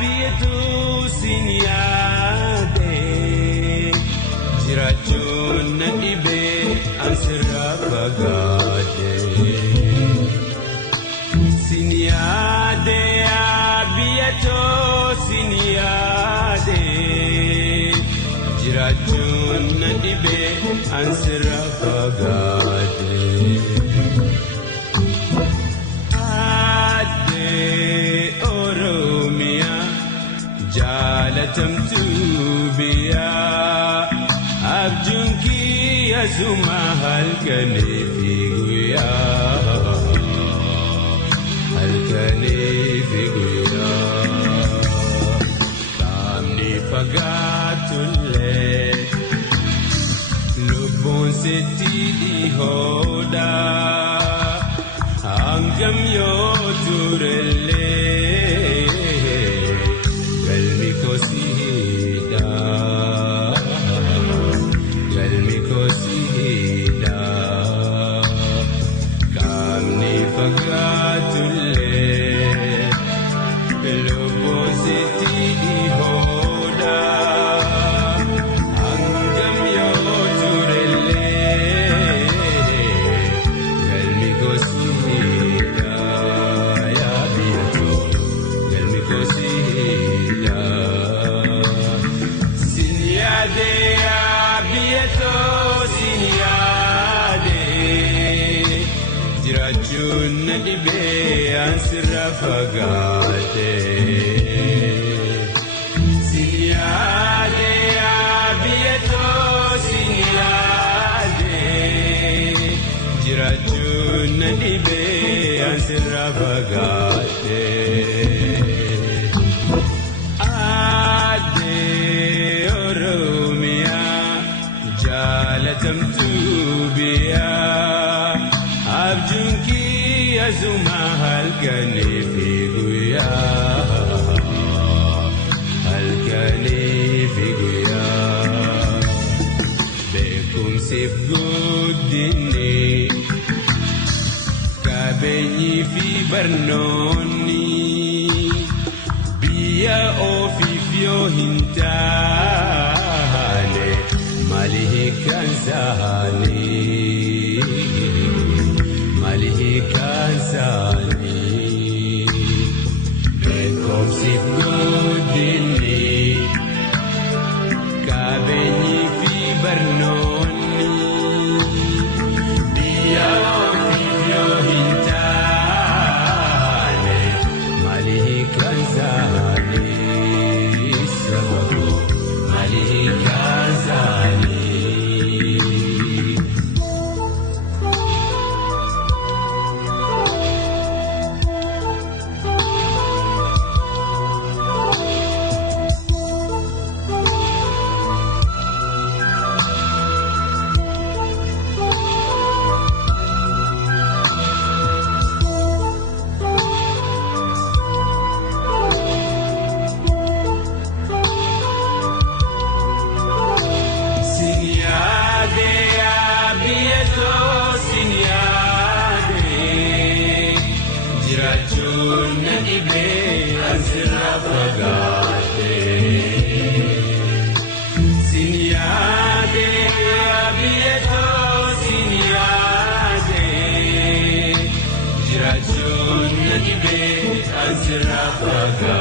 biyatu sinyaade jiraachuun na dhibee ansirraa fagaate sinyaade biyatu sinyaade jiraachuun na dhibee ansirraa fagaate. Jaalatamtu biya abjuunki asuma halkanii fi guyyaa qaamni fagaatullee lubbuun sitti dhihoodha hangam yoo turellee. Galmi kosida, kamni fagatulle, lobo siti dihoda, angam yo turelle, galmi kosida, ya biyatu, galmi kosida. Jiraachuun na dhibee ansirraa fagaate sinyaade biyyatoo sinyaade jiraachuun na dhibee ansirraa fagaate aadee Oromiyaa jaalatamtu biyyaa. Abjuunki asuma halkanii fi guyyaa beekumsiif guddinni qabeenyii fi barnoonni biyya ofiif yoo hin taane maali hiikaan isaanii. Kansani, beekumsiif guddinni qabeenyii fi barnoonni biyya ofiif yoo hin taane maali kansani sababu maali kansani. Jiraachuun na dhibee ansirraa fagaate sinyaade biyyatoo sinyaade jiraachuun na dhibee ansirraa fagaate.